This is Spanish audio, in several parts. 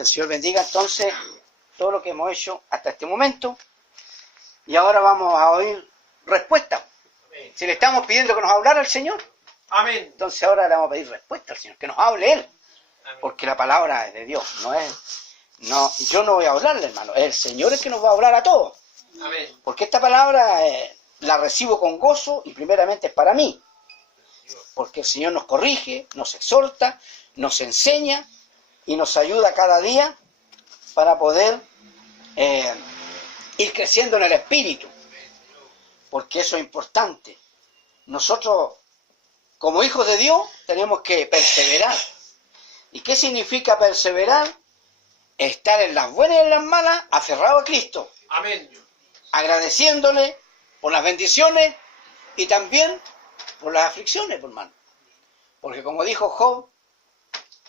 Que el Señor bendiga entonces todo lo que hemos hecho hasta este momento. Y ahora vamos a oír respuesta. Amén. Si le estamos pidiendo que nos hablara el Señor, Amén. entonces ahora le vamos a pedir respuesta al Señor, que nos hable Él. Amén. Porque la palabra es de Dios, yo no voy a hablarle, hermano. Es el Señor el que nos va a hablar a todos. Amén. Porque esta palabra la recibo con gozo y primeramente es para mí. Porque el Señor nos corrige, nos exhorta, nos enseña y nos ayuda cada día para poder ir creciendo en el Espíritu. Porque eso es importante. Nosotros, como hijos de Dios, tenemos que perseverar. ¿Y qué significa perseverar? Estar en las buenas y en las malas, aferrado a Cristo. Amén. Agradeciéndole por las bendiciones y también por las aflicciones, hermano. Porque como dijo Job,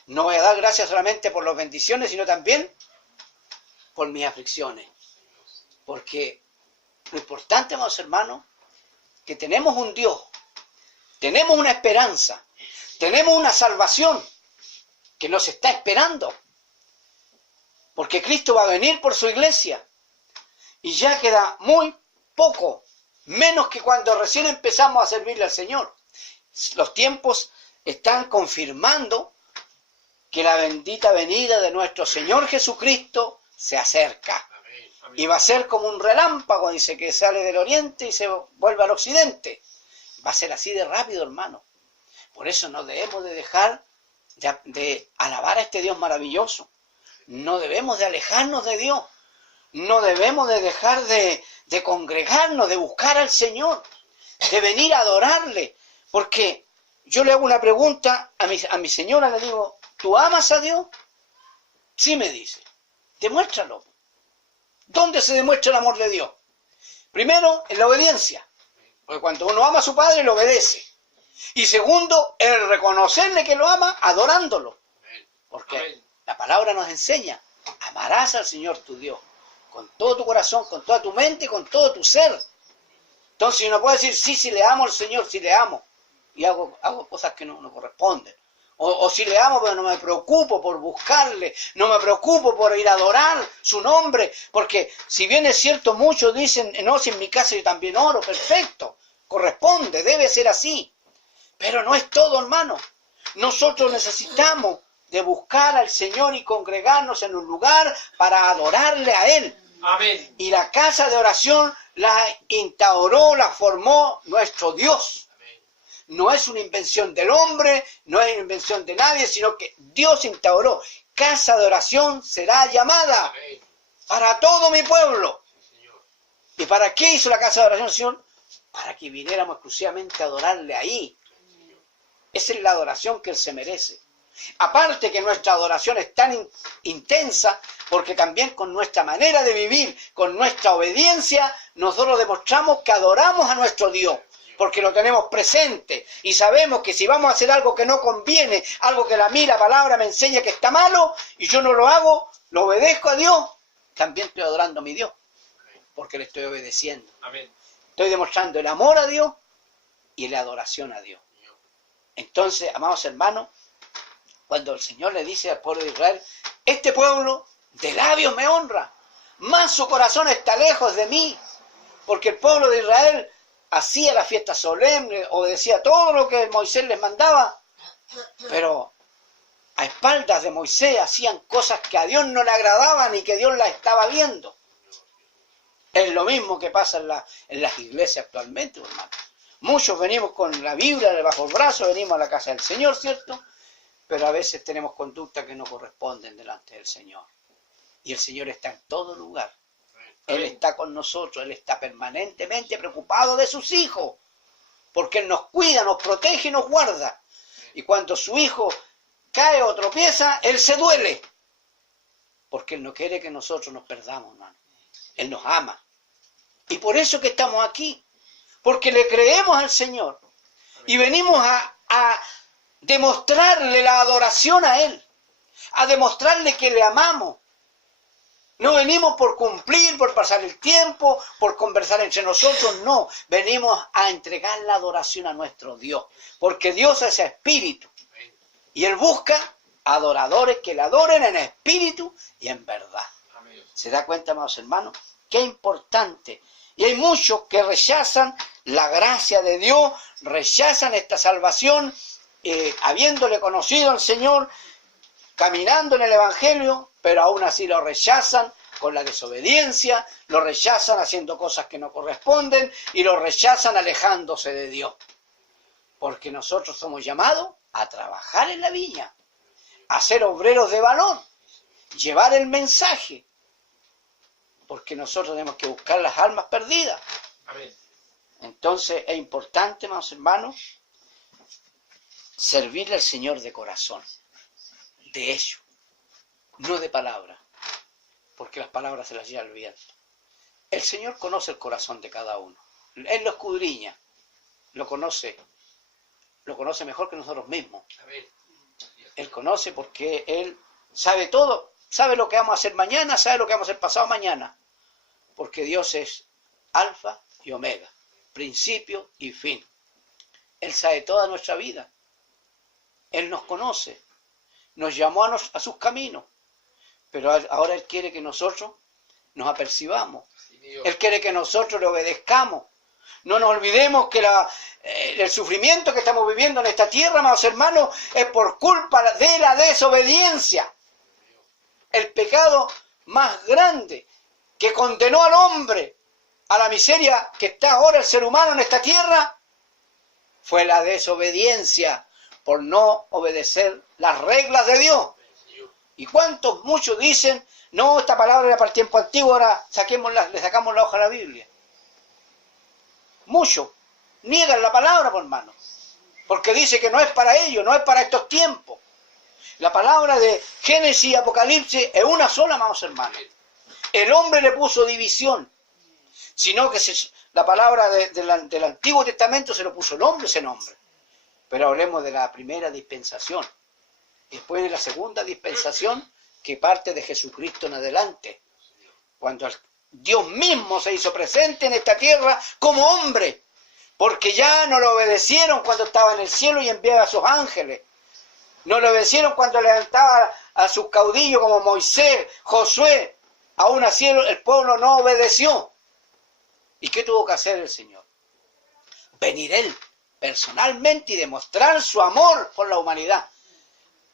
no voy a dar gracias solamente por las bendiciones, sino también por mis aflicciones. Porque lo importante, amados hermanos, que tenemos un Dios, tenemos una esperanza, tenemos una salvación que nos está esperando. Porque Cristo va a venir por su iglesia. Y ya queda muy poco, menos que cuando recién empezamos a servirle al Señor. Los tiempos están confirmando que la bendita venida de nuestro Señor Jesucristo se acerca. Amén. Amén. Y va a ser como un relámpago, dice, que sale del oriente y se vuelve al occidente. Va a ser así de rápido, hermano. Por eso no debemos de dejar de alabar a este Dios maravilloso. No debemos de alejarnos de Dios. No debemos de dejar de congregarnos, de buscar al Señor, de venir a adorarle. Porque yo le hago una pregunta a mi señora, le digo, ¿tú amas a Dios? Sí, me dice. Demuéstralo. ¿Dónde se demuestra el amor de Dios? Primero, en la obediencia. Porque cuando uno ama a su padre, lo obedece. Y segundo, el reconocerle que lo ama, adorándolo. Porque Amén. la palabra nos enseña, amarás al Señor tu Dios con todo tu corazón, con toda tu mente y con todo tu ser. Entonces uno puede decir, sí le amo al Señor, sí le amo. Y hago cosas que no corresponden. O sí le amo, pero no me preocupo por buscarle, no me preocupo por ir a adorar su nombre. Porque si bien es cierto, muchos dicen, no, si en mi casa yo también oro, perfecto, corresponde, debe ser así. Pero no es todo, hermano. Nosotros necesitamos de buscar al Señor y congregarnos en un lugar para adorarle a Él. Amén. Y la casa de oración la instauró, la formó nuestro Dios. No es una invención del hombre, no es una invención de nadie, sino que Dios instauró. Casa de oración será llamada Amén. para todo mi pueblo. Sí, Señor. ¿Y para qué hizo la casa de oración, Señor? Para que viniéramos exclusivamente a adorarle ahí. Esa es la adoración que Él se merece. Aparte que nuestra adoración es tan intensa, porque también con nuestra manera de vivir, con nuestra obediencia, nosotros demostramos que adoramos a nuestro Dios, porque lo tenemos presente y sabemos que si vamos a hacer algo que no conviene, algo que a mí la palabra me enseña que está malo, y yo no lo hago, lo obedezco a Dios, también estoy adorando a mi Dios, porque le estoy obedeciendo. Amén. Estoy demostrando el amor a Dios y la adoración a Dios. Entonces, amados hermanos, cuando el Señor le dice al pueblo de Israel, este pueblo de labios me honra, mas su corazón está lejos de mí, porque el pueblo de Israel hacía la fiesta solemne, obedecía todo lo que Moisés les mandaba, pero a espaldas de Moisés hacían cosas que a Dios no le agradaban y que Dios las estaba viendo. Es lo mismo que pasa en las iglesias actualmente, hermano. Muchos venimos con la Biblia debajo del brazo, venimos a la casa del Señor, ¿cierto? Pero a veces tenemos conductas que no corresponden delante del Señor. Y el Señor está en todo lugar. Él está con nosotros, Él está permanentemente preocupado de sus hijos. Porque Él nos cuida, nos protege y nos guarda. Y cuando su hijo cae o tropieza, Él se duele. Porque Él no quiere que nosotros nos perdamos, hermano. Él nos ama. Y por eso que estamos aquí. Porque le creemos al Señor. Y venimos a demostrarle la adoración a Él. A demostrarle que le amamos. No venimos por cumplir, por pasar el tiempo, por conversar entre nosotros, no. Venimos a entregar la adoración a nuestro Dios. Porque Dios es espíritu. Y Él busca adoradores que le adoren en espíritu y en verdad. Amén. ¿Se da cuenta, amados hermanos? Qué importante. Y hay muchos que rechazan la gracia de Dios, rechazan esta salvación, habiéndole conocido al Señor, caminando en el Evangelio, pero aún así lo rechazan con la desobediencia, lo rechazan haciendo cosas que no corresponden y lo rechazan alejándose de Dios. Porque nosotros somos llamados a trabajar en la viña, a ser obreros de valor, llevar el mensaje, porque nosotros tenemos que buscar las almas perdidas. Amén. Entonces es importante, hermanos hermanos, servirle al Señor de corazón, de hecho, no de palabra, porque las palabras se las lleva el viento. El Señor conoce el corazón de cada uno. Él lo escudriña, lo conoce mejor que nosotros mismos. Amén. Él conoce porque Él sabe todo, sabe lo que vamos a hacer mañana, sabe lo que vamos a hacer pasado mañana, porque Dios es alfa y omega, principio y fin. Él sabe toda nuestra vida. Él nos conoce, nos llamó a sus caminos, pero ahora Él quiere que nosotros nos apercibamos. Sí, Dios. Él quiere que nosotros le obedezcamos. No nos olvidemos que el sufrimiento que estamos viviendo en esta tierra, amados hermanos, es por culpa de la desobediencia. El pecado más grande que condenó al hombre a la miseria que está ahora el ser humano en esta tierra fue la desobediencia por no obedecer las reglas de Dios. ¿Y cuántos, muchos dicen, no, esta palabra era para el tiempo antiguo, ahora le sacamos la hoja a la Biblia? Muchos niegan la palabra, por hermano, porque dice que no es para ellos, no es para estos tiempos. La palabra de Génesis y Apocalipsis es una sola, amados hermanos. El hombre le puso división, sino que la palabra del Antiguo Testamento se lo puso el hombre ese nombre. Pero hablemos de la primera dispensación, después de la segunda dispensación que parte de Jesucristo en adelante, cuando Dios mismo se hizo presente en esta tierra como hombre, porque ya no lo obedecieron cuando estaba en el cielo y enviaba a sus ángeles. No lo obedecieron cuando levantaba a sus caudillos como Moisés, Josué. Aún así el pueblo no obedeció. ¿Y qué tuvo que hacer el Señor? Venir Él personalmente y demostrar su amor por la humanidad,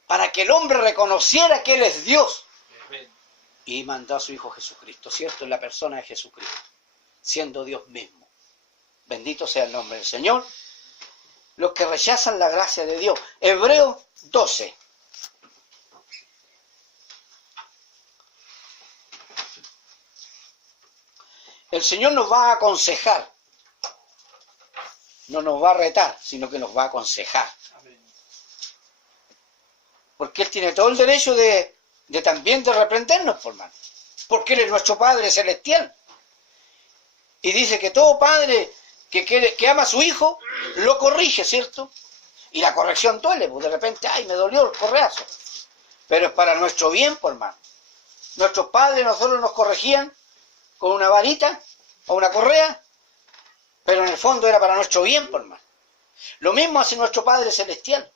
para que el hombre reconociera que Él es Dios. Amén. Y mandó a su Hijo Jesucristo, ¿cierto? En la persona de Jesucristo, siendo Dios mismo. Bendito sea el nombre del Señor. Los que rechazan la gracia de Dios. Hebreos 12. El Señor nos va a aconsejar. No nos va a retar, sino que nos va a aconsejar. Amén. Porque Él tiene todo el derecho también de reprendernos, por mano. Porque Él es nuestro Padre Celestial. Y dice que todo padre que ama a su hijo, lo corrige, ¿cierto? Y la corrección duele, pues de repente, ¡ay, me dolió el correazo! Pero es para nuestro bien, por hermano. Nuestros padres nosotros nos corregían con una varita o una correa, pero en el fondo era para nuestro bien, por hermano. Lo mismo hace nuestro Padre Celestial.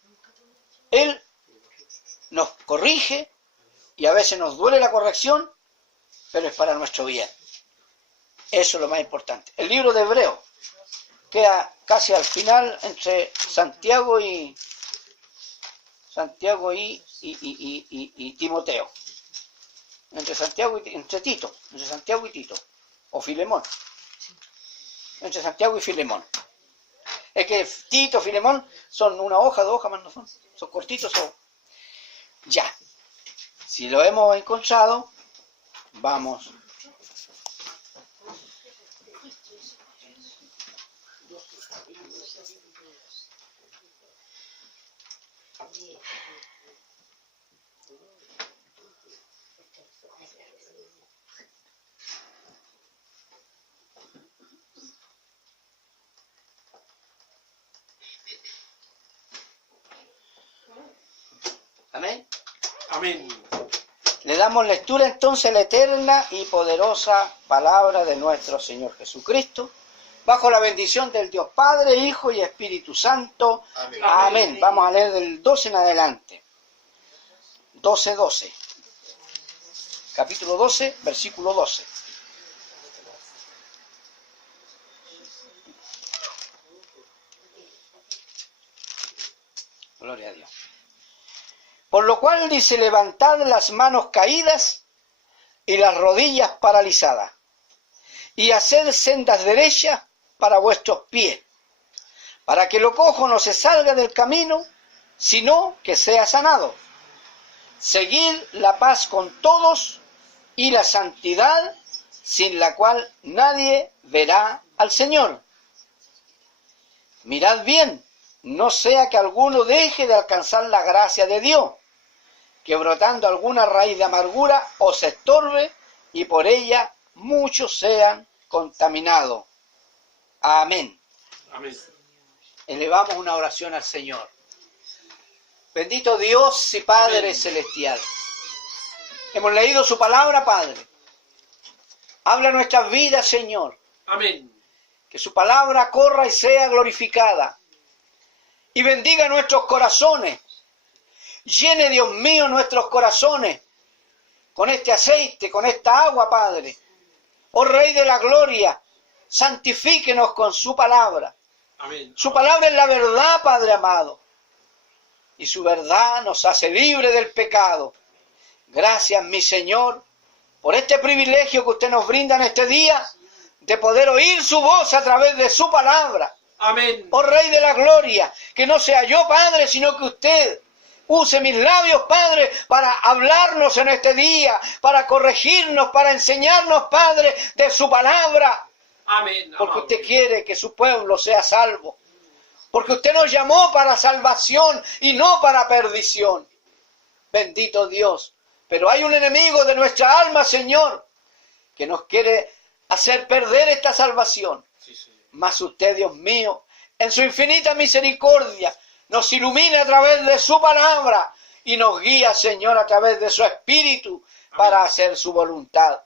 Él nos corrige y a veces nos duele la corrección, pero es para nuestro bien. Eso es lo más importante. El libro de Hebreos queda casi al final entre Santiago y Timoteo. Entre Santiago y Tito, o Filemón. Entre Santiago y Filemón. Es que Tito, Filemón son una hoja, 2 hojas más, no son cortitos. Ya. Si lo hemos encontrado, vamos. Amén. Amén. Le damos lectura entonces a la eterna y poderosa palabra de nuestro Señor Jesucristo, bajo la bendición del Dios Padre, Hijo y Espíritu Santo. Amén. Amén. Vamos a leer del 12 en adelante. 12:12. Capítulo 12, versículo 12. Gloria a Dios. Por lo cual dice, levantad las manos caídas y las rodillas paralizadas, y haced sendas derechas para vuestros pies, para que lo cojo no se salga del camino, sino que sea sanado. Seguid la paz con todos y la santidad, sin la cual nadie verá al Señor. Mirad bien, no sea que alguno deje de alcanzar la gracia de Dios, que brotando alguna raíz de amargura os estorbe y por ella muchos sean contaminados. Amén. Amén. Elevamos una oración al Señor. Bendito Dios y Padre Amén. Celestial. Hemos leído su palabra, Padre. Habla nuestras vidas, Señor. Amén. Que su palabra corra y sea glorificada. Y bendiga nuestros corazones. Llene, Dios mío, nuestros corazones con este aceite, con esta agua, Padre. Oh Rey de la Gloria, santifíquenos con su palabra. Amén. Su palabra es la verdad, Padre amado. Y su verdad nos hace libre del pecado. Gracias, mi Señor, por este privilegio que usted nos brinda en este día, de poder oír su voz a través de su palabra. Amén. Oh Rey de la Gloria, que no sea yo, Padre, sino que usted use mis labios, Padre, para hablarnos en este día, para corregirnos, para enseñarnos, Padre, de su palabra. Amén. Porque amado usted Dios. quiere que su pueblo sea salvo. Porque usted nos llamó para salvación y no para perdición. Bendito Dios. Pero hay un enemigo de nuestra alma, Señor, que nos quiere hacer perder esta salvación. Sí, Señor. Mas usted, Dios mío, en su infinita misericordia, nos ilumina a través de su palabra y nos guía, Señor, a través de su espíritu para hacer su voluntad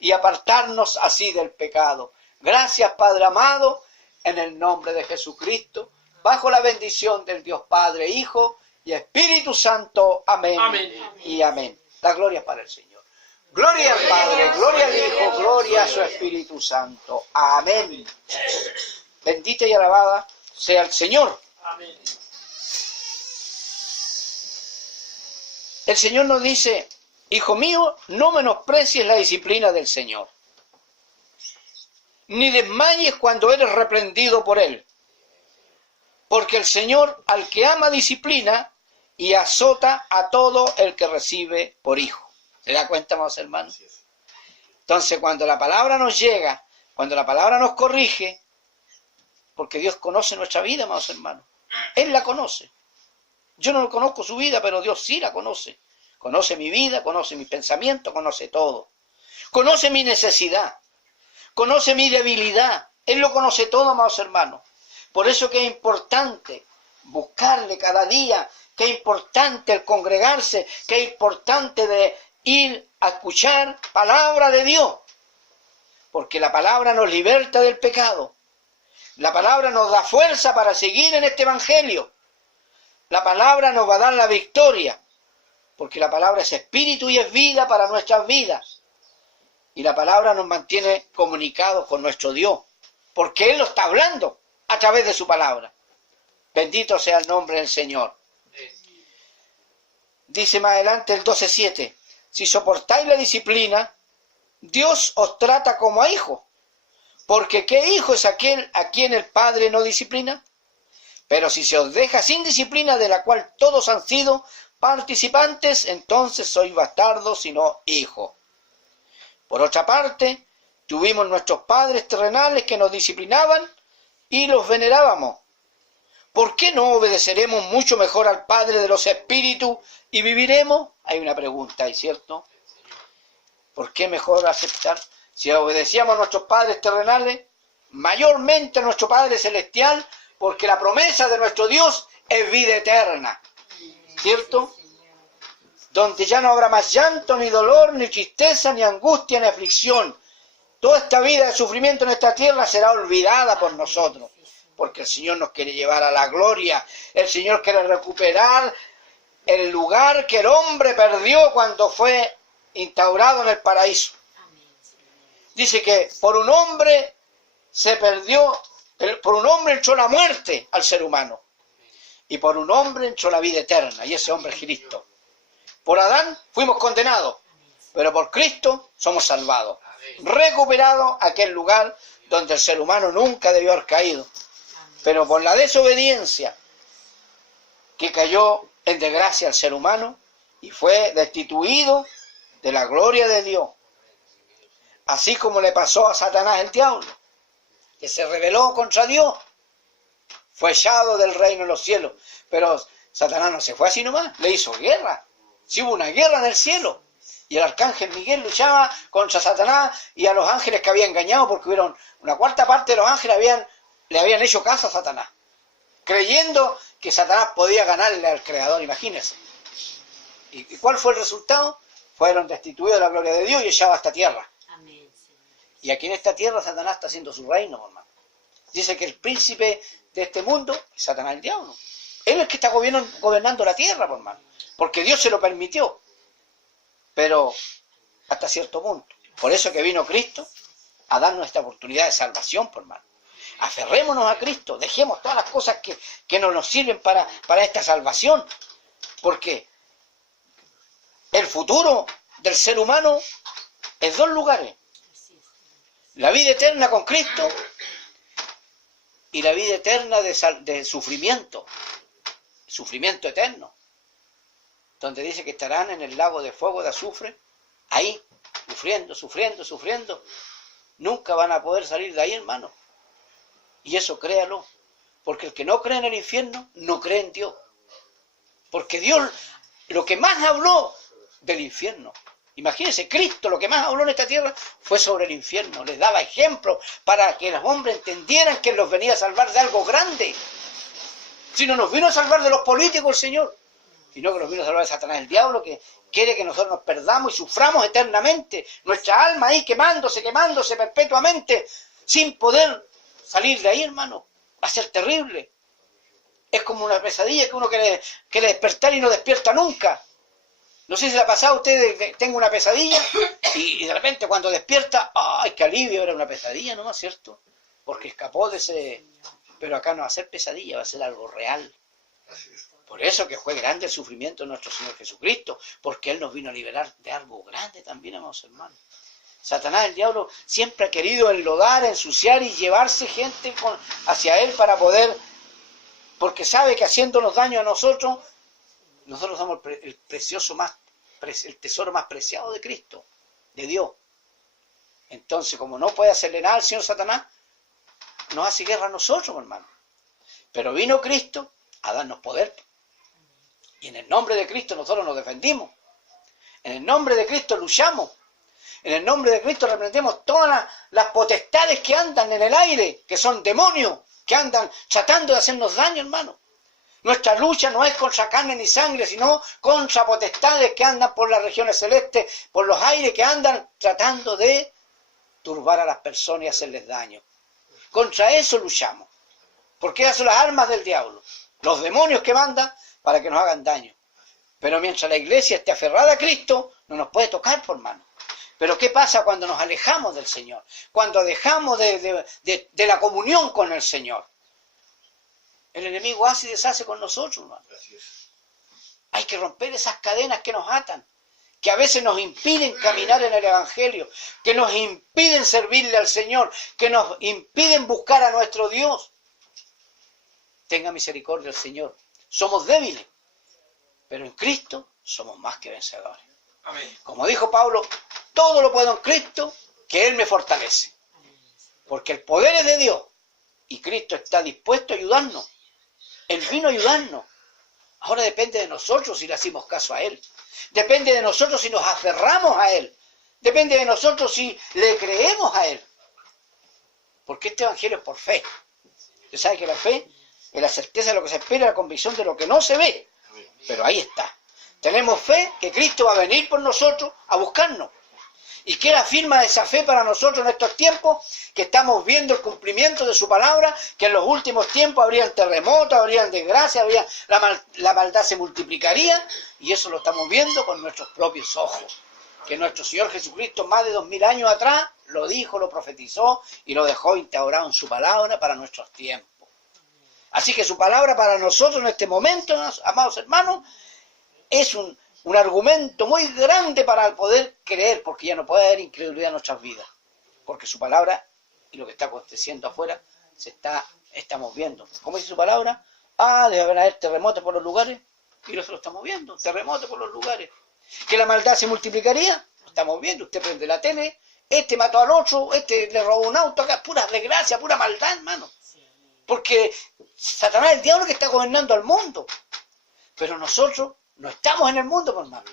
y apartarnos así del pecado. Gracias, Padre amado, en el nombre de Jesucristo, bajo la bendición del Dios Padre, Hijo y Espíritu Santo. Amén. Amén. Y amén. La gloria es para el Señor. Gloria al Padre, gloria al Hijo, gloria a su Espíritu Santo. Amén. Bendita y alabada sea el Señor. Amén. El Señor nos dice, hijo mío, no menosprecies la disciplina del Señor, ni desmayes cuando eres reprendido por Él, porque el Señor al que ama disciplina y azota a todo el que recibe por hijo. ¿Se da cuenta, amados hermanos? Entonces, cuando la palabra nos llega, cuando la palabra nos corrige, porque Dios conoce nuestra vida, amados hermanos, Él la conoce. Yo no conozco su vida, pero Dios sí la conoce. Conoce mi vida, conoce mis pensamientos, conoce todo. Conoce mi necesidad, conoce mi debilidad. Él lo conoce todo, amados hermanos. Por eso que es importante buscarle cada día, que es importante el congregarse, que es importante de ir a escuchar palabra de Dios. Porque la palabra nos liberta del pecado. La palabra nos da fuerza para seguir en este evangelio. La palabra nos va a dar la victoria, porque la palabra es espíritu y es vida para nuestras vidas. Y la palabra nos mantiene comunicados con nuestro Dios, porque Él lo está hablando a través de su palabra. Bendito sea el nombre del Señor. Dice más adelante el 12:7, si soportáis la disciplina, Dios os trata como a hijos, porque ¿qué hijo es aquel a quien el Padre no disciplina? Pero si se os deja sin disciplina, de la cual todos han sido participantes, entonces sois bastardos y no hijos. Por otra parte, tuvimos nuestros padres terrenales que nos disciplinaban y los venerábamos. ¿Por qué no obedeceremos mucho mejor al Padre de los Espíritus y viviremos? Hay una pregunta ahí, ¿cierto? ¿Por qué mejor aceptar? Si obedecíamos a nuestros padres terrenales, mayormente a nuestro Padre Celestial, porque la promesa de nuestro Dios es vida eterna, ¿cierto? Donde ya no habrá más llanto, ni dolor, ni tristeza, ni angustia, ni aflicción. Toda esta vida de sufrimiento en esta tierra será olvidada por nosotros, porque el Señor nos quiere llevar a la gloria. El Señor quiere recuperar el lugar que el hombre perdió cuando fue instaurado en el paraíso. Dice que por un hombre se perdió, por un hombre entró la muerte al ser humano. Y por un hombre entró la vida eterna, y ese hombre es Cristo. Por Adán fuimos condenados, pero por Cristo somos salvados. Recuperado aquel lugar donde el ser humano nunca debió haber caído. Pero por la desobediencia que cayó en desgracia al ser humano y fue destituido de la gloria de Dios. Así como le pasó a Satanás el diablo, que se rebeló contra Dios, fue echado del reino de los cielos. Pero Satanás no se fue así nomás, le hizo guerra. Sí hubo una guerra en el cielo. Y el arcángel Miguel luchaba contra Satanás y a los ángeles que había engañado, porque hubieron una cuarta parte de los ángeles le habían hecho caso a Satanás, creyendo que Satanás podía ganarle al Creador, imagínense. ¿Y cuál fue el resultado? Fueron destituidos de la gloria de Dios y echados a esta tierra. Y aquí en esta tierra Satanás está haciendo su reino, hermano. Dice que el príncipe de este mundo es Satanás el diablo. Él es el que está gobernando la tierra, hermano, porque Dios se lo permitió. Pero hasta cierto punto. Por eso que vino Cristo a darnos esta oportunidad de salvación, por hermano. Aferrémonos a Cristo, dejemos todas las cosas que no nos sirven para esta salvación. Porque el futuro del ser humano es dos lugares. La vida eterna con Cristo y la vida eterna de sufrimiento. Sufrimiento eterno. Donde dice que estarán en el lago de fuego de azufre, ahí, sufriendo. Nunca van a poder salir de ahí, hermano. Y eso créalo, porque el que no cree en el infierno, no cree en Dios. Porque Dios, lo que más habló del infierno, imagínense, Cristo lo que más habló en esta tierra fue sobre el infierno. Les daba ejemplos para que los hombres entendieran que Él los venía a salvar de algo grande. Si no nos vino a salvar de los políticos el Señor, sino que nos vino a salvar de Satanás el diablo, que quiere que nosotros nos perdamos y suframos eternamente, nuestra alma ahí quemándose perpetuamente, sin poder salir de ahí, hermano. Va a ser terrible. Es como una pesadilla que uno quiere despertar y no despierta nunca. No sé si le ha pasado a usted, tengo una pesadilla y de repente cuando despierta, ¡ay, qué alivio! Era una pesadilla nomás, ¿cierto? Porque escapó de ese... Pero acá no va a ser pesadilla, va a ser algo real. Por eso que fue grande el sufrimiento de nuestro Señor Jesucristo, porque Él nos vino a liberar de algo grande también, amados hermanos. Satanás, el diablo, siempre ha querido enlodar, ensuciar y llevarse gente hacia Él para poder, porque sabe que haciéndonos daño a nosotros somos el tesoro más preciado de Cristo, de Dios. Entonces, como no puede hacerle nada al Señor Satanás, nos hace guerra a nosotros, hermano. Pero vino Cristo a darnos poder. Y en el nombre de Cristo nosotros nos defendimos. En el nombre de Cristo luchamos. En el nombre de Cristo reprendemos todas las potestades que andan en el aire, que son demonios, que andan tratando de hacernos daño, hermano. Nuestra lucha no es contra carne ni sangre, sino contra potestades que andan por las regiones celestes, por los aires, que andan tratando de turbar a las personas y hacerles daño. Contra eso luchamos. Porque esas son las armas del diablo. Los demonios que mandan para que nos hagan daño. Pero mientras la iglesia esté aferrada a Cristo, no nos puede tocar, por mano. Pero ¿qué pasa cuando nos alejamos del Señor? Cuando dejamos de la comunión con el Señor. El enemigo hace y deshace con nosotros, hermano. Hay que romper esas cadenas que nos atan, que a veces nos impiden caminar en el Evangelio, que nos impiden servirle al Señor, que nos impiden buscar a nuestro Dios. Tenga misericordia el Señor. Somos débiles, pero en Cristo somos más que vencedores. Amén. Como dijo Pablo, todo lo puedo en Cristo, que Él me fortalece. Porque el poder es de Dios y Cristo está dispuesto a ayudarnos. Él vino a ayudarnos. Ahora depende de nosotros si le hacemos caso a Él. Depende de nosotros si nos aferramos a Él. Depende de nosotros si le creemos a Él. Porque este evangelio es por fe. Usted sabe que la fe es la certeza de lo que se espera, la convicción de lo que no se ve. Pero ahí está. Tenemos fe que Cristo va a venir por nosotros a buscarnos. ¿Y qué afirma esa fe para nosotros en estos tiempos? Que estamos viendo el cumplimiento de su palabra, que en los últimos tiempos habrían terremotos, habrían desgracias, la maldad se multiplicaría, y eso lo estamos viendo con nuestros propios ojos. Que nuestro Señor Jesucristo más de 2000 años atrás lo dijo, lo profetizó y lo dejó instaurado en su palabra para nuestros tiempos. Así que su palabra para nosotros en este momento, amados hermanos, es un argumento muy grande para poder creer, porque ya no puede haber incredulidad en nuestras vidas, porque su palabra y lo que está aconteciendo afuera estamos viendo. ¿Cómo dice su palabra? Debe haber terremotos por los lugares, y nosotros lo estamos viendo, terremotos por los lugares. ¿Que la maldad se multiplicaría? Lo estamos viendo, usted prende la tele, este mató al otro, este le robó un auto, acá pura desgracia, pura maldad, hermano. Porque Satanás es el diablo que está gobernando al mundo, pero nosotros no estamos en el mundo, por hermano.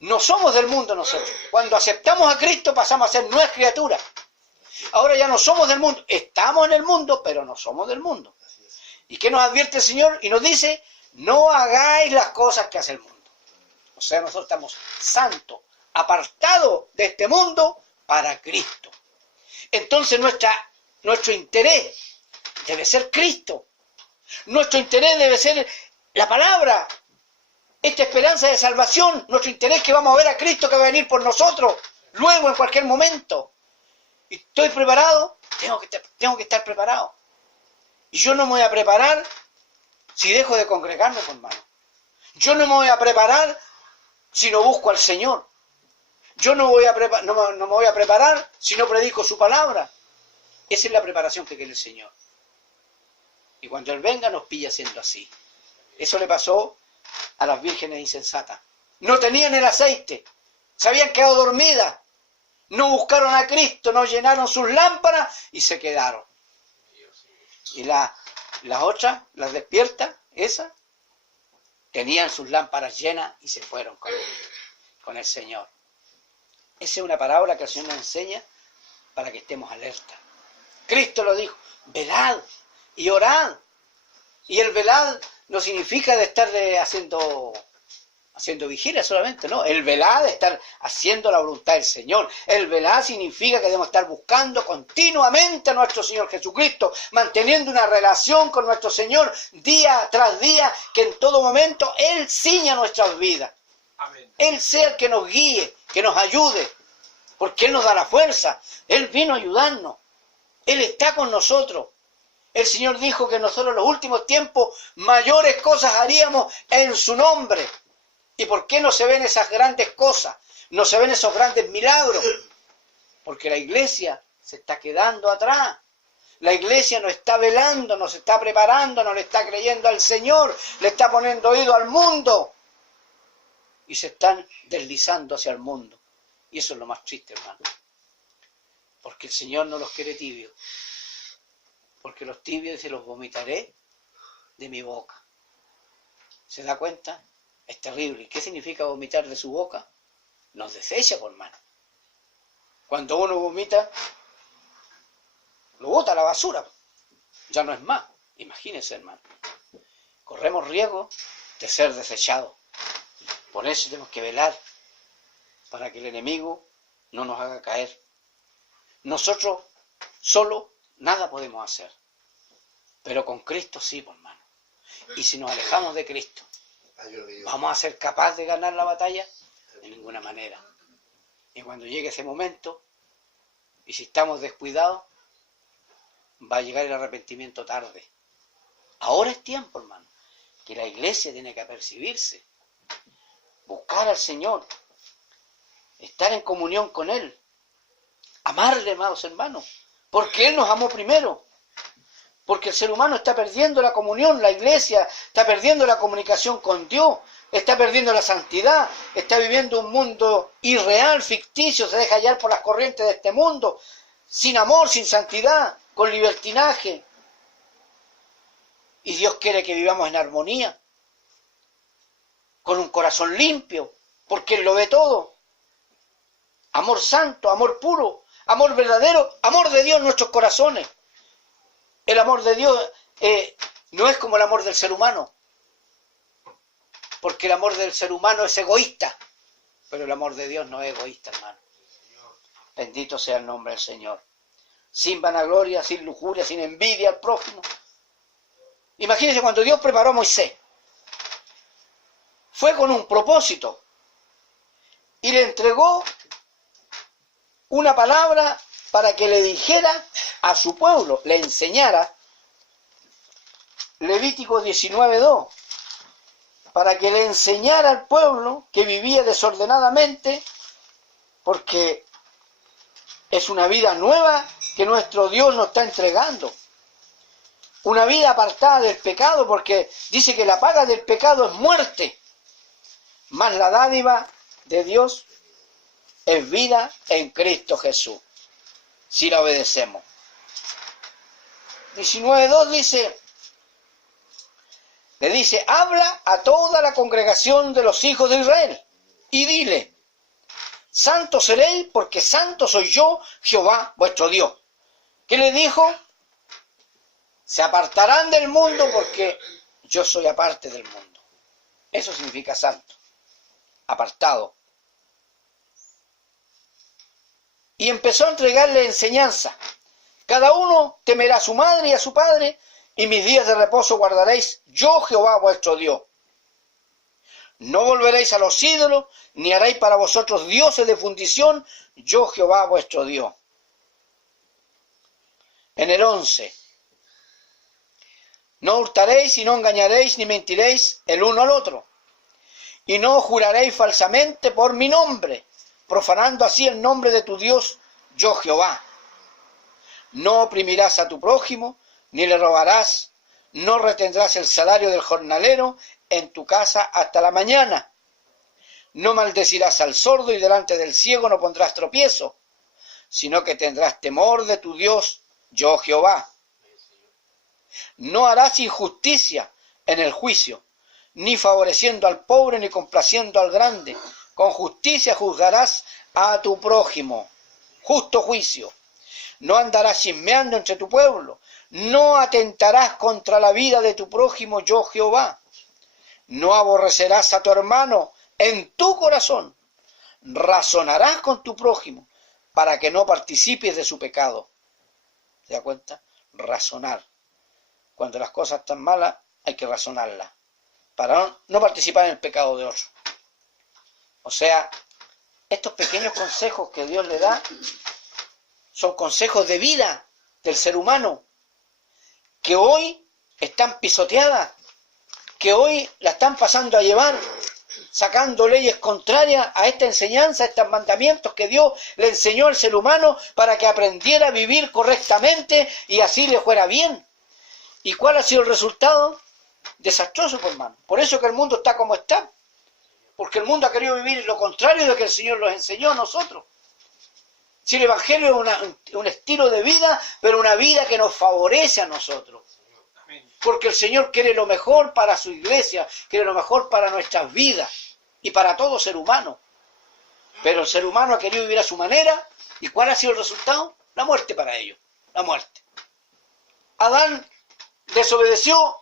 No somos del mundo nosotros. Cuando aceptamos a Cristo pasamos a ser nuevas criaturas. Ahora ya no somos del mundo. Estamos en el mundo, pero no somos del mundo. ¿Y qué nos advierte el Señor? Y nos dice, no hagáis las cosas que hace el mundo. O sea, nosotros estamos santos, apartados de este mundo para Cristo. Entonces nuestro interés debe ser Cristo. Nuestro interés debe ser la palabra, esta esperanza de salvación, nuestro interés que vamos a ver a Cristo que va a venir por nosotros, luego en cualquier momento. ¿Y estoy preparado? Tengo que estar preparado. Y yo no me voy a preparar si dejo de congregarme, hermano. Yo no me voy a preparar si no busco al Señor. Yo no me voy a preparar si no predico su palabra. Esa es la preparación que quiere el Señor. Y cuando Él venga nos pilla siendo así. Eso le pasó a las vírgenes insensatas. No tenían el aceite, se habían quedado dormidas, no buscaron a Cristo, no llenaron sus lámparas y se quedaron. Y las otras, las despiertas, esas, tenían sus lámparas llenas y se fueron con el Señor. Esa es una parábola que el Señor nos enseña para que estemos alerta. Cristo lo dijo, velad y orad. Y el velad no significa de estar haciendo vigilia solamente, no. El velar es estar haciendo la voluntad del Señor. El velar significa que debemos estar buscando continuamente a nuestro Señor Jesucristo, manteniendo una relación con nuestro Señor día tras día, que en todo momento Él ciña nuestras vidas. Amén. Él sea el que nos guíe, que nos ayude, porque Él nos da la fuerza. Él vino a ayudarnos. Él está con nosotros. El Señor dijo que nosotros en los últimos tiempos mayores cosas haríamos en su nombre. ¿Y por qué no se ven esas grandes cosas? No se ven esos grandes milagros. Porque la iglesia se está quedando atrás. La iglesia no está velando, no se está preparando, no le está creyendo al Señor, le está poniendo oído al mundo. Y se están deslizando hacia el mundo. Y eso es lo más triste, hermano. Porque el Señor no los quiere tibios. Porque los tibios se los vomitaré de mi boca. ¿Se da cuenta? Es terrible. ¿Qué significa vomitar de su boca? Nos desecha, por hermano. Cuando uno vomita, lo bota a la basura. Ya no es más. Imagínense, hermano. Corremos riesgo de ser desechados. Por eso tenemos que velar para que el enemigo no nos haga caer. Nosotros solo nada podemos hacer, pero con Cristo sí, por hermano. Y si nos alejamos de Cristo, ¿vamos a ser capaces de ganar la batalla? De ninguna manera. Y cuando llegue ese momento, y si estamos descuidados, va a llegar el arrepentimiento tarde. Ahora es tiempo, hermano, que la iglesia tiene que apercibirse, buscar al Señor, estar en comunión con Él, amarle, amados hermanos, porque Él nos amó primero. Porque el ser humano está perdiendo la comunión, la iglesia está perdiendo la comunicación con Dios, está perdiendo la santidad, está viviendo un mundo irreal, ficticio, se deja hallar por las corrientes de este mundo, sin amor, sin santidad, con libertinaje. Y Dios quiere que vivamos en armonía, con un corazón limpio, porque Él lo ve todo. Amor santo, amor puro, amor verdadero, amor de Dios en nuestros corazones. El amor de Dios no es como el amor del ser humano, porque el amor del ser humano es egoísta, Pero el amor de Dios no es egoísta, hermano. Bendito sea el nombre del Señor. Sin vanagloria, sin lujuria, sin envidia al prójimo. Imagínense cuando Dios preparó a Moisés. Fue con un propósito. Y le entregó una palabra para que le dijera a su pueblo, le enseñara. Levítico 19:2. Para que le enseñara al pueblo que vivía desordenadamente, porque es una vida nueva que nuestro Dios nos está entregando. Una vida apartada del pecado, porque dice que la paga del pecado es muerte, mas la dádiva de Dios es vida en Cristo Jesús, si la obedecemos. 19:2 dice, le dice, habla a toda la congregación de los hijos de Israel y dile, santo seréis porque santo soy yo, Jehová vuestro Dios. ¿Qué le dijo? Se apartarán del mundo porque yo soy aparte del mundo. Eso significa santo, apartado. Y empezó a entregarle enseñanza. Cada uno temerá a su madre y a su padre, y mis días de reposo guardaréis, yo Jehová vuestro Dios. No volveréis a los ídolos, ni haréis para vosotros dioses de fundición, yo Jehová vuestro Dios. En el 11. No hurtaréis y no engañaréis ni mentiréis el uno al otro. Y no juraréis falsamente por mi nombre, profanando así el nombre de tu Dios, yo Jehová. No oprimirás a tu prójimo, ni le robarás, no retendrás el salario del jornalero en tu casa hasta la mañana. No maldecirás al sordo y delante del ciego no pondrás tropiezo, sino que tendrás temor de tu Dios, yo Jehová. No harás injusticia en el juicio, ni favoreciendo al pobre ni complaciendo al grande. Con justicia juzgarás a tu prójimo. Justo juicio. No andarás chismeando entre tu pueblo. No atentarás contra la vida de tu prójimo, yo Jehová. No aborrecerás a tu hermano en tu corazón. Razonarás con tu prójimo para que no participes de su pecado. ¿Se da cuenta? Razonar. Cuando las cosas están malas, hay que razonarlas, para no participar en el pecado de otro. O sea, estos pequeños consejos que Dios le da son consejos de vida del ser humano, que hoy están pisoteadas, que hoy la están pasando a llevar, sacando leyes contrarias a esta enseñanza, a estos mandamientos que Dios le enseñó al ser humano para que aprendiera a vivir correctamente y así le fuera bien. ¿Y cuál ha sido el resultado? Desastroso, por hermano. Por eso que el mundo está como está. Porque el mundo ha querido vivir lo contrario de que el Señor nos enseñó a nosotros. Si el Evangelio es un estilo de vida, pero una vida que nos favorece a nosotros. Porque el Señor quiere lo mejor para su iglesia, quiere lo mejor para nuestras vidas y para todo ser humano. Pero el ser humano ha querido vivir a su manera. ¿Y cuál ha sido el resultado? La muerte para ellos. La muerte. Adán desobedeció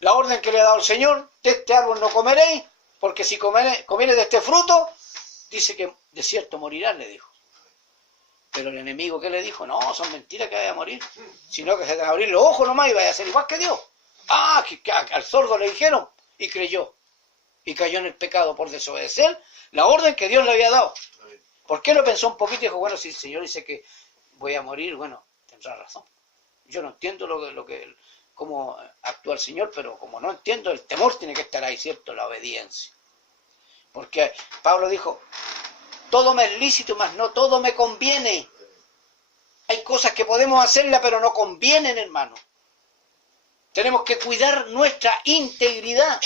la orden que le ha dado el Señor, de este árbol no comeréis, porque si comieres de este fruto, dice que de cierto morirás, le dijo. Pero el enemigo, ¿qué le dijo? No, son mentiras que vaya a morir, sino que se te van a abrir los ojos nomás y vaya a ser igual que Dios. Que al sordo le dijeron y creyó. Y cayó en el pecado por desobedecer la orden que Dios le había dado. ¿Por qué no pensó un poquito y dijo, bueno, si el Señor dice que voy a morir, bueno, tendrá razón? Yo no entiendo cómo actúa el Señor, pero como no entiendo, el temor tiene que estar ahí, ¿cierto? La obediencia. Porque Pablo dijo, todo me es lícito, mas no todo me conviene. Hay cosas que podemos hacerlas, pero no convienen, hermano. Tenemos que cuidar nuestra integridad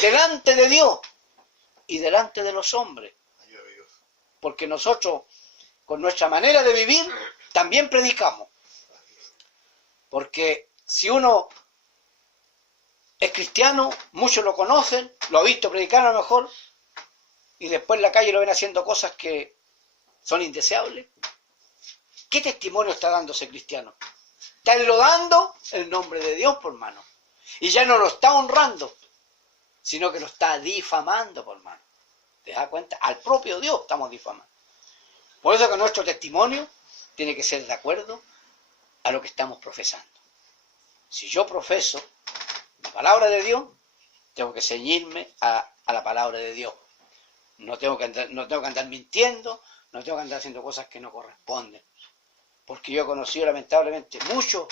delante de Dios y delante de los hombres. Porque nosotros, con nuestra manera de vivir, también predicamos. Porque si uno es cristiano, muchos lo conocen, lo ha visto predicar a lo mejor, y después en la calle lo ven haciendo cosas que son indeseables. ¿Qué testimonio está dando ese cristiano? Está enlodando el nombre de Dios, por hermano. Y ya no lo está honrando, sino que lo está difamando, por hermano. ¿Te das da cuenta? Al propio Dios estamos difamando. Por eso que nuestro testimonio tiene que ser de acuerdo a lo que estamos profesando. Si yo profeso la palabra de Dios, tengo que ceñirme a la palabra de Dios. No tengo que andar mintiendo, no tengo que andar haciendo cosas que no corresponden. Porque yo he conocido lamentablemente muchos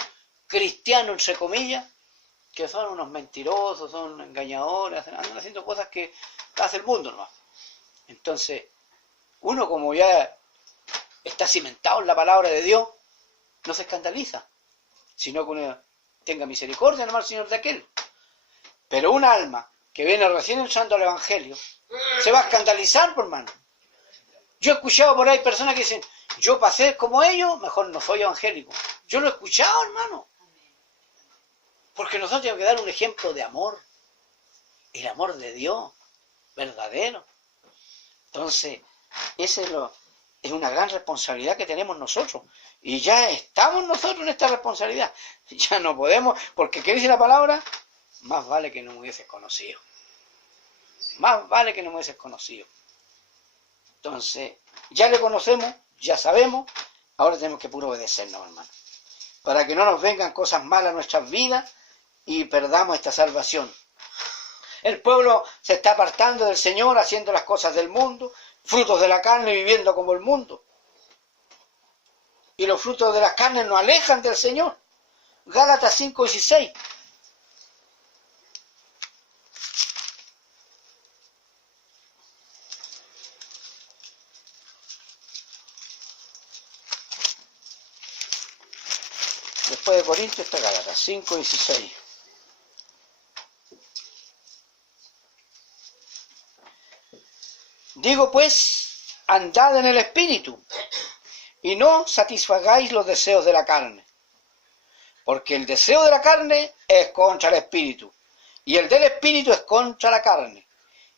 cristianos, entre comillas, que son unos mentirosos, son engañadores, andan haciendo cosas que hace el mundo nomás. Entonces, uno como ya está cimentado en la palabra de Dios, no se escandaliza, sino que uno tenga misericordia nomás al Señor de aquel. Pero un alma que viene recién entrando al Evangelio, se va a escandalizar, por hermano. Yo he escuchado por ahí personas que dicen, yo para ser como ellos, mejor no soy evangélico. Yo lo he escuchado, hermano. Porque nosotros tenemos que dar un ejemplo de amor. El amor de Dios, verdadero. Entonces, esa es una gran responsabilidad que tenemos nosotros. Y ya estamos nosotros en esta responsabilidad. Ya no podemos, porque ¿qué dice la palabra? Más vale que no me hubieses conocido. Más vale que no me hubieses conocido. Entonces, ya le conocemos, ya sabemos, ahora tenemos que puro obedecernos, hermano. Para que no nos vengan cosas malas a nuestras vidas y perdamos esta salvación. El pueblo se está apartando del Señor, haciendo las cosas del mundo, frutos de la carne, viviendo como el mundo. Y los frutos de la carne nos alejan del Señor. Gálatas 5:16. Después de Corintios está Gálatas 5:16. Digo pues, andad en el Espíritu, y no satisfagáis los deseos de la carne. Porque el deseo de la carne es contra el Espíritu, y el del Espíritu es contra la carne.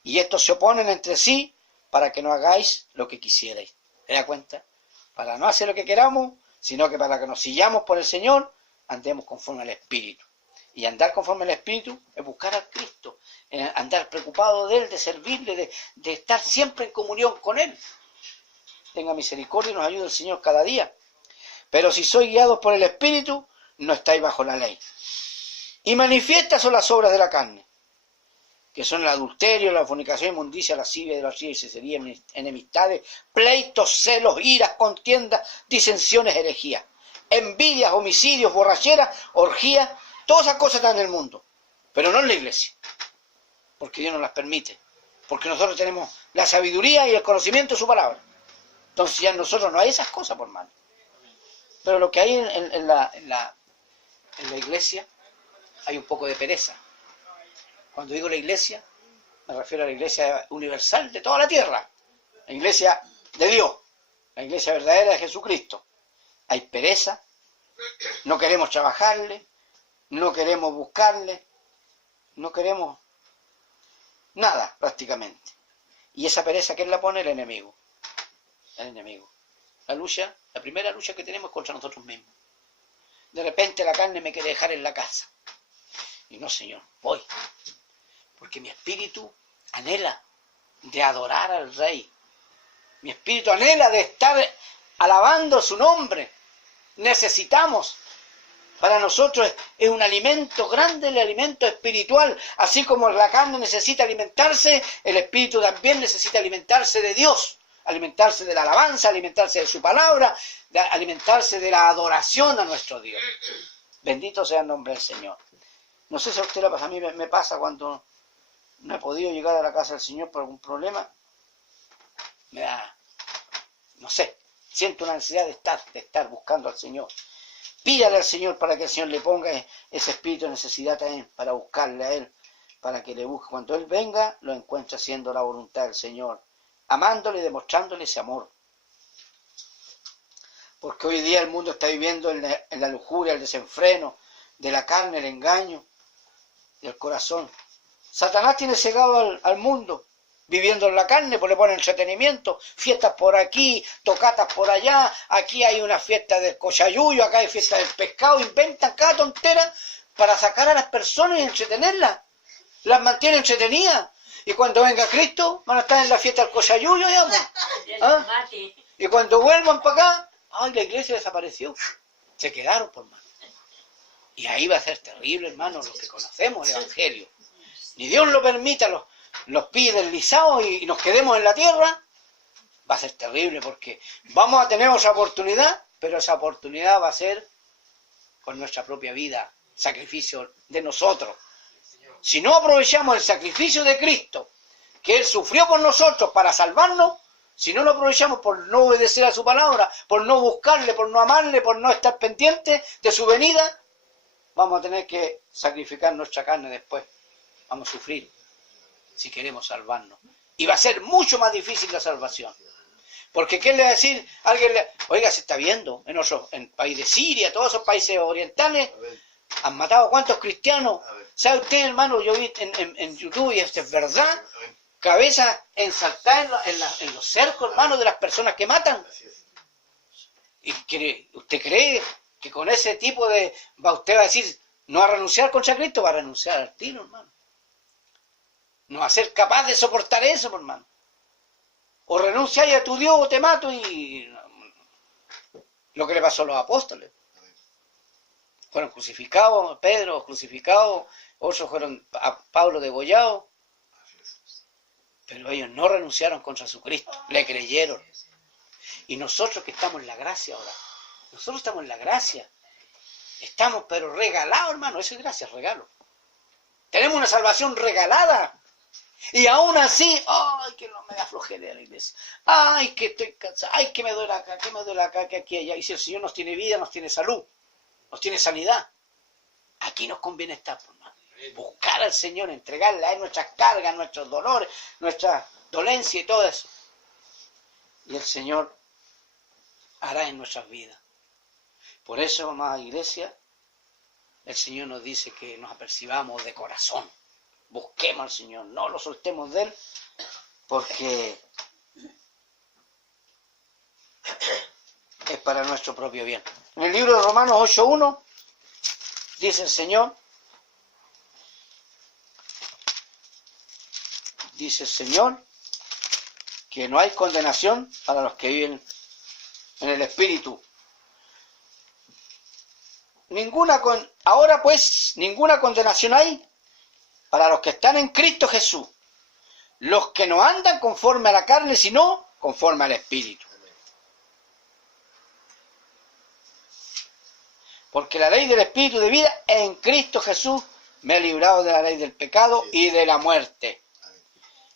Y estos se oponen entre sí para que no hagáis lo que quisierais. ¿Te das cuenta? Para no hacer lo que queramos, sino que para que nos siguiamos por el Señor, andemos conforme al Espíritu. Y andar conforme al Espíritu es buscar a Cristo, andar preocupado de Él, de servirle, de estar siempre en comunión con Él. Tenga misericordia y nos ayude el Señor cada día. Pero si sois guiados por el Espíritu, no estáis bajo la ley. Y manifiestas son las obras de la carne, que son el adulterio, la fornicación, inmundicia, lascivia, idolatría, hechicería, enemistades, pleitos, celos, iras, contiendas, disensiones, herejías, envidias, homicidios, borracheras, orgías, todas esas cosas están en el mundo, pero no en la iglesia, porque Dios nos las permite, porque nosotros tenemos la sabiduría y el conocimiento de su palabra. Entonces ya en nosotros no hay esas cosas, por mano. Pero lo que hay en la iglesia, hay un poco de pereza. Cuando digo la iglesia, me refiero a la iglesia universal de toda la tierra, la iglesia de Dios, la iglesia verdadera de Jesucristo. Hay pereza, no queremos trabajarle, no queremos buscarle, no queremos nada prácticamente. Y esa pereza, ¿quién la pone? El enemigo. El enemigo. La primera lucha que tenemos es contra nosotros mismos. De repente la carne me quiere dejar en la casa. Y no, Señor, voy. Porque mi espíritu anhela de adorar al Rey. Mi espíritu anhela de estar alabando su nombre. Necesitamos. Para nosotros es un alimento grande, el alimento espiritual. Así como la carne necesita alimentarse, el espíritu también necesita alimentarse de Dios. Alimentarse de la alabanza, alimentarse de su palabra, alimentarse de la adoración a nuestro Dios. Bendito sea el nombre del Señor. No sé si a usted le pasa, a mí me pasa cuando no he podido llegar a la casa del Señor por algún problema, me da, no sé, siento una ansiedad de estar buscando al Señor. Pídale al Señor para que el Señor le ponga ese espíritu de necesidad también, para buscarle a Él, para que le busque. Cuando Él venga, lo encuentre haciendo la voluntad del Señor, amándole y demostrándole ese amor. Porque hoy día el mundo está viviendo en la lujuria, el desenfreno de la carne, el engaño del corazón. Satanás tiene cegado al mundo, viviendo en la carne, pues le pone entretenimiento, fiestas por aquí, tocatas por allá, aquí hay una fiesta del cochayuyo, acá hay fiesta del pescado, inventan cada tontera para sacar a las personas y entretenerlas. Las mantiene entretenidas. Y cuando venga Cristo, van a estar en la fiesta del Cochayuyo, ya, pues. ¿Ah? Y cuando vuelvan para acá, ¡ay, la iglesia desapareció! Se quedaron, por mano. Y ahí va a ser terrible, hermano, los que conocemos el Evangelio. Ni Dios lo permita, los pies deslizados y nos quedemos en la tierra, va a ser terrible porque vamos a tener otra oportunidad, pero esa oportunidad va a ser con nuestra propia vida, sacrificio de nosotros. Si no aprovechamos el sacrificio de Cristo, que Él sufrió por nosotros para salvarnos, si no lo aprovechamos por no obedecer a su palabra, por no buscarle, por no amarle, por no estar pendientes de su venida, vamos a tener que sacrificar nuestra carne después. Vamos a sufrir si queremos salvarnos. Y va a ser mucho más difícil la salvación. Porque ¿qué le va a decir? Alguien oiga, se está viendo en el país de Siria, todos esos países orientales, han matado a cuántos cristianos. ¿Sabe usted, hermano? Yo vi en YouTube, y esto es verdad, cabezas ensaltadas en los cercos, hermano, de las personas que matan. ¿Y usted cree que con ese tipo de... usted va a decir, no va a renunciar contra Cristo? Va a renunciar al tiro, hermano. No va a ser capaz de soportar eso, hermano. O renuncia a tu Dios o te mato, y lo que le pasó a los apóstoles. Fueron crucificados, Pedro crucificado, otros fueron a Pablo degollado, pero ellos no renunciaron contra su Cristo, le creyeron. Y nosotros que estamos en la gracia ahora, nosotros estamos en la gracia, estamos pero regalados, hermano, eso es gracia, regalo. Tenemos una salvación regalada. Y aún así, ¡ay, que no me da flojera de la iglesia! ¡Ay, que estoy cansado! ¡Ay, que me duele acá, que aquí, allá! Y si el Señor nos tiene vida, nos tiene salud, nos tiene sanidad, aquí nos conviene estar, hermano. Buscar al Señor, entregarle a Él nuestras cargas, nuestros dolores, nuestra dolencia y todo eso. Y el Señor hará en nuestras vidas. Por eso, amada iglesia, el Señor nos dice que nos apercibamos de corazón. Busquemos al Señor, no lo soltemos de Él, porque es para nuestro propio bien. En el libro de Romanos 8:1 dice el Señor, que no hay condenación para los que viven en el Espíritu. Ahora pues, ninguna condenación hay para los que están en Cristo Jesús, los que no andan conforme a la carne, sino conforme al Espíritu. Porque la ley del Espíritu de vida en Cristo Jesús me ha librado de la ley del pecado y de la muerte.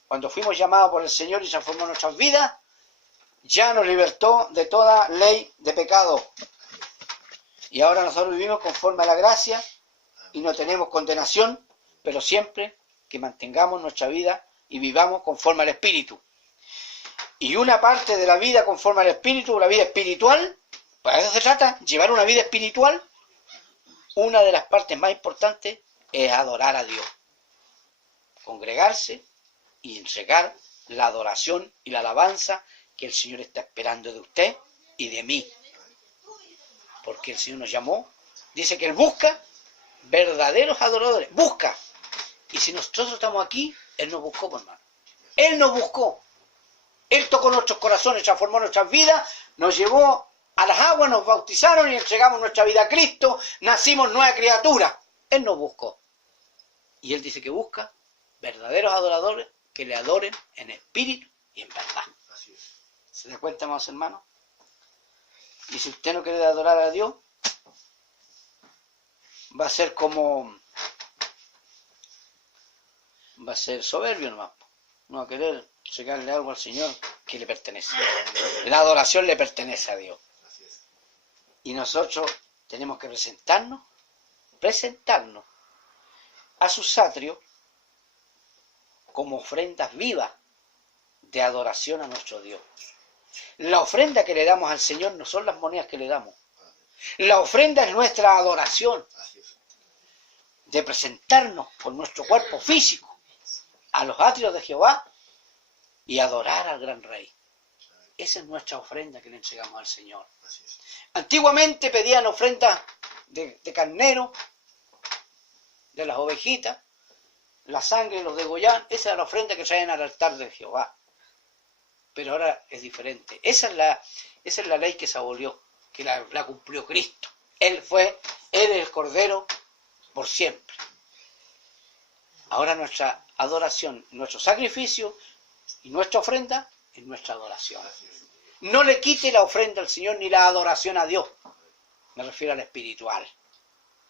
Cuando fuimos llamados por el Señor y transformó nuestras vidas, ya nos libertó de toda ley de pecado. Y ahora nosotros vivimos conforme a la gracia y no tenemos condenación, pero siempre que mantengamos nuestra vida y vivamos conforme al Espíritu. Y una parte de la vida conforme al Espíritu, la vida espiritual, pues eso se trata, llevar una vida espiritual. Una de las partes más importantes es adorar a Dios. Congregarse y entregar la adoración y la alabanza que el Señor está esperando de usted y de mí. Porque el Señor nos llamó, dice que Él busca verdaderos adoradores, busca. Y si nosotros estamos aquí, Él nos buscó, hermano. Él nos buscó. Él tocó nuestros corazones, transformó nuestras vidas, nos llevó a las aguas, nos bautizaron y entregamos nuestra vida a Cristo, nacimos nueva criatura. Él nos buscó. Y Él dice que busca verdaderos adoradores que le adoren en espíritu y en verdad. ¿Se da cuenta, amados hermanos? Y si usted no quiere adorar a Dios, va a ser soberbio nomás. No va a querer entregarle algo al Señor que le pertenece. La adoración le pertenece a Dios. Y nosotros tenemos que presentarnos a sus atrios como ofrendas vivas de adoración a nuestro Dios. La ofrenda que le damos al Señor no son las monedas que le damos. La ofrenda es nuestra adoración, de presentarnos con nuestro cuerpo físico a los atrios de Jehová y adorar al gran Rey. Esa es nuestra ofrenda que le entregamos al Señor. Antiguamente pedían ofrendas de carnero, de las ovejitas, la sangre, los degollaban, esa era la ofrenda que traían al altar de Jehová. Pero ahora es diferente. Esa es la ley que se abolió, que la cumplió Cristo. Él es el Cordero por siempre. Ahora nuestra adoración, nuestro sacrificio y nuestra ofrenda es nuestra adoración. No le quite la ofrenda al Señor ni la adoración a Dios. Me refiero al espiritual.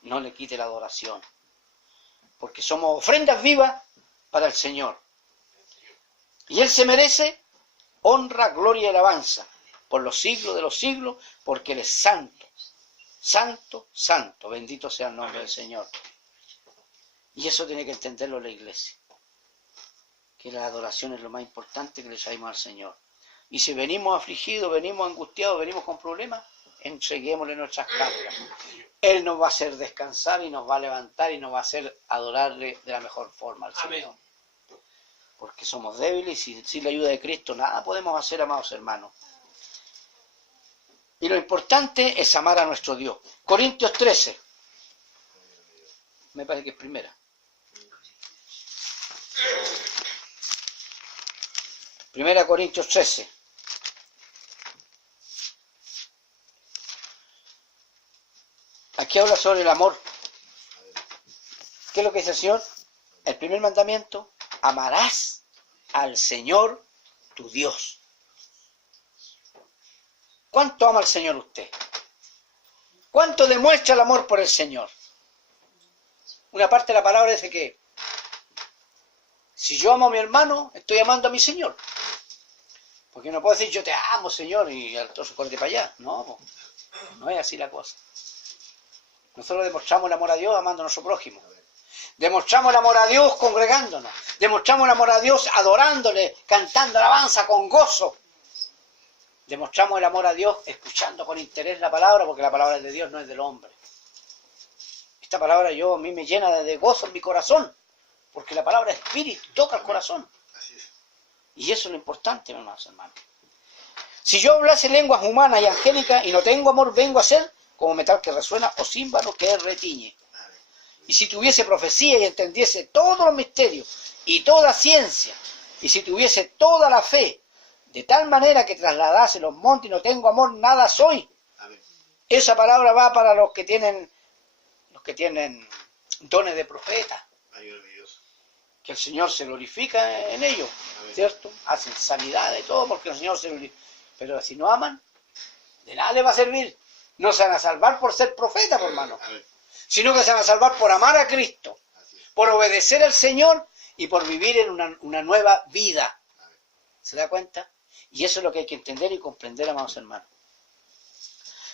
No le quite la adoración. Porque somos ofrendas vivas para el Señor. Y Él se merece honra, gloria y alabanza por los siglos de los siglos, porque Él es santo. Santo, santo. Bendito sea el nombre del Señor. Y eso tiene que entenderlo la iglesia. Que la adoración es lo más importante que le traemos al Señor. Y si venimos afligidos, venimos angustiados, venimos con problemas, entreguémosle nuestras cargas. Él nos va a hacer descansar y nos va a levantar y nos va a hacer adorarle de la mejor forma al Señor. Amén. Porque somos débiles y sin la ayuda de Cristo nada podemos hacer, amados hermanos. Y lo importante es amar a nuestro Dios. Corintios 13. Me parece que es primera. Primera Corintios 13. Aquí habla sobre el amor. ¿Qué es lo que dice el Señor? El primer mandamiento, amarás al Señor tu Dios. ¿Cuánto ama al Señor usted? ¿Cuánto demuestra el amor por el Señor? Una parte de la palabra dice que si yo amo a mi hermano, estoy amando a mi Señor. Porque no puedo decir yo te amo, Señor, y al trozo corte para allá. No, no es así la cosa. Nosotros demostramos el amor a Dios amando a nuestro prójimo. Demostramos el amor a Dios congregándonos. Demostramos el amor a Dios adorándole, cantando alabanza con gozo. Demostramos el amor a Dios escuchando con interés la palabra, porque la palabra es de Dios, no es del hombre. Esta palabra a mí me llena de gozo en mi corazón, porque la palabra es espíritu, toca el corazón. Y eso es lo importante, hermanos. Si yo hablase lenguas humanas y angélicas y no tengo amor, vengo a ser como metal que resuena o címbalo que retiñe. Y si tuviese profecía y entendiese todos los misterios y toda ciencia, y si tuviese toda la fe, de tal manera que trasladase los montes y no tengo amor, nada soy. Amén. Esa palabra va para los que tienen dones de profeta. Que el Señor se glorifica en ellos, ¿cierto? Hacen sanidad y todo porque el Señor se glorifica. Pero si no aman, de nada les va a servir. No se van a salvar por ser profeta, por hermano, sino que se van a salvar por amar a Cristo, por obedecer al Señor y por vivir en una nueva vida. ¿Se da cuenta? Y eso es lo que hay que entender y comprender, amados hermanos.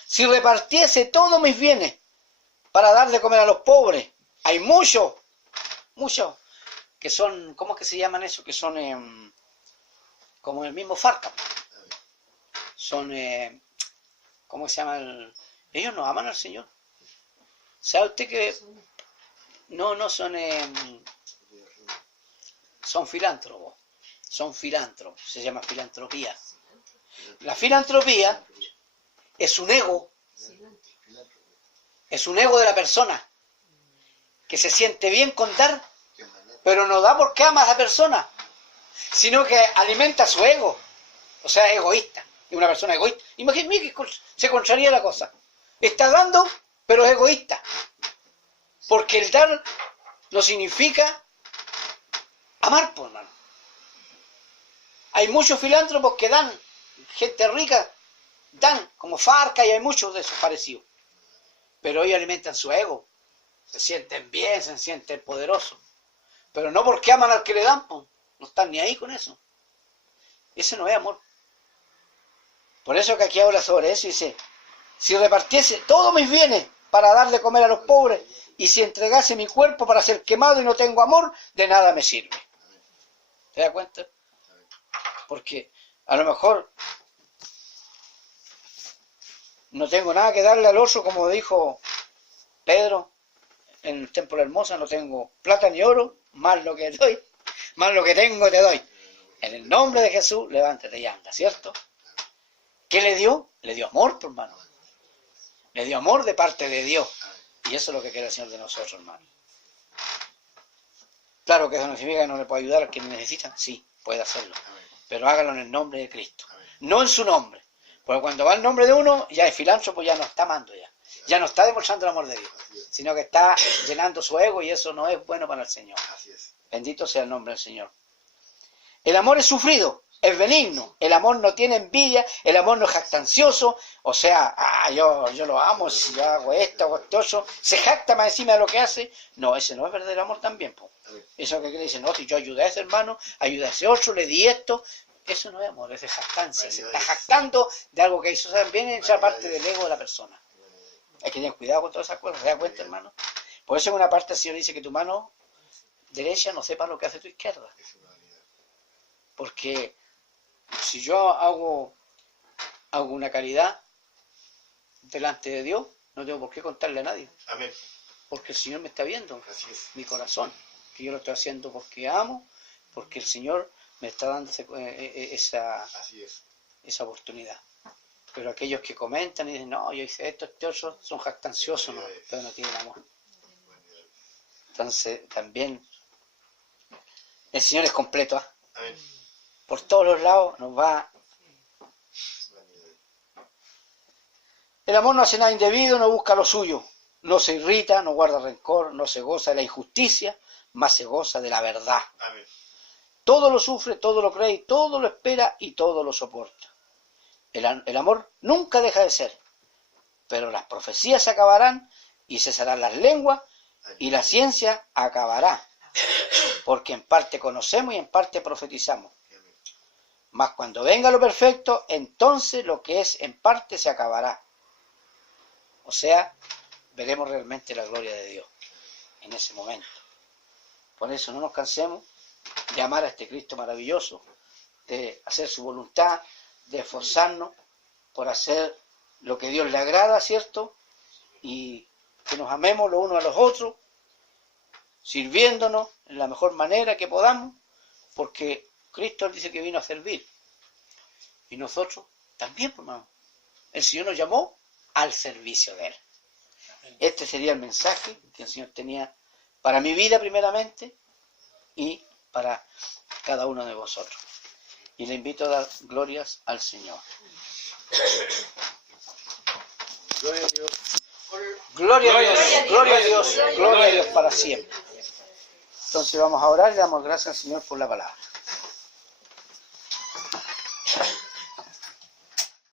Si repartiese todos mis bienes para dar de comer a los pobres, hay muchos que son, ¿cómo es que se llaman eso? Que son como el mismo Farca. Son, ¿cómo se llama? Ellos no aman al Señor. ¿Sabe usted que no son, son filántropos? Son filántropos, se llama filantropía. La filantropía es un ego de la persona que se siente bien con dar, pero no da porque ama a esa persona, sino que alimenta su ego, o sea, es egoísta, es una persona egoísta. Imagínate que se contraría la cosa, está dando, pero es egoísta, porque el dar no significa amar, por hermano. Hay muchos filántropos que dan, gente rica, dan, como Farca, y hay muchos de esos parecidos. Pero ellos alimentan su ego, se sienten bien, se sienten poderosos. Pero no porque aman al que le dan, no están ni ahí con eso. Ese no es amor. Por eso que aquí habla sobre eso, dice, si repartiese todos mis bienes para dar de comer a los pobres, y si entregase mi cuerpo para ser quemado y no tengo amor, de nada me sirve. ¿Te das cuenta? Porque a lo mejor no tengo nada que darle al oso, como dijo Pedro en el templo de Hermosa, no tengo plata ni oro, más lo que doy, más lo que tengo te doy. En el nombre de Jesús, levántate y anda, ¿cierto? ¿Qué le dio? Le dio amor, hermano. Le dio amor de parte de Dios. Y eso es lo que quiere el Señor de nosotros, hermano. Claro que eso no significa que no le pueda ayudar a quienes necesitan, sí, puede hacerlo, Amén. pero hágalo en el nombre de Cristo, Amén. no en su nombre, porque cuando va el nombre de uno, ya el filántropo ya no está amando ya no está demostrando el amor de Dios, Así es. sino que está llenando su ego y eso no es bueno para el Señor. Así es. Bendito sea el nombre del Señor. El amor es sufrido, es benigno, el amor no tiene envidia, el amor no es jactancioso, o sea, yo lo amo, si yo hago esto, hago esto, se jacta más encima de lo que hace. No, ese no es verdadero amor también, po. Amén. Eso que dice, no, si yo ayudé a ese hermano, ayudé a ese otro, le di esto, eso no es amor, es de jactancia, se está jactando de algo que hizo, también en esa parte del ego de la persona. Hay que tener cuidado con todas esas cosas, ¿se da cuenta, hermano? Por eso en una parte el Señor dice que tu mano derecha no sepa lo que hace tu izquierda. Es una realidad. Porque si yo hago una caridad delante de Dios, no tengo por qué contarle a nadie. Amén. Porque el Señor me está viendo, Así es. mi corazón. Que yo lo estoy haciendo porque amo, porque el Señor me está dando Así es. esa oportunidad. Pero aquellos que comentan y dicen, no, yo hice esto, son jactanciosos, no, pero no tienen amor. Entonces, también, el Señor es completo, ¿ah? Amén. Por todos los lados nos va. Es una realidad. El amor no hace nada indebido, no busca lo suyo, no se irrita, no guarda rencor, no se goza de la injusticia, más se goza de la verdad. Amén. Todo lo sufre, todo lo cree, todo lo espera y todo lo soporta. El amor nunca deja de ser, pero las profecías se acabarán y cesarán las lenguas y la ciencia acabará, porque en parte conocemos y en parte profetizamos. Amén. Mas cuando venga lo perfecto, entonces lo que es en parte se acabará. O sea, veremos realmente la gloria de Dios en ese momento. Por eso no nos cansemos de amar a este Cristo maravilloso, de hacer su voluntad, de esforzarnos por hacer lo que Dios le agrada, ¿cierto? Y que nos amemos los unos a los otros, sirviéndonos en la mejor manera que podamos, porque Cristo dice que vino a servir. Y nosotros también, hermano. El Señor nos llamó al servicio de Él. Este sería el mensaje que el Señor tenía para mi vida primeramente y para cada uno de vosotros. Y le invito a dar glorias al Señor. Gloria a Dios. Gloria a Dios, gloria a Dios, Gloria a Dios. gloria a Dios para siempre. Entonces vamos a orar y le damos gracias al Señor por la palabra.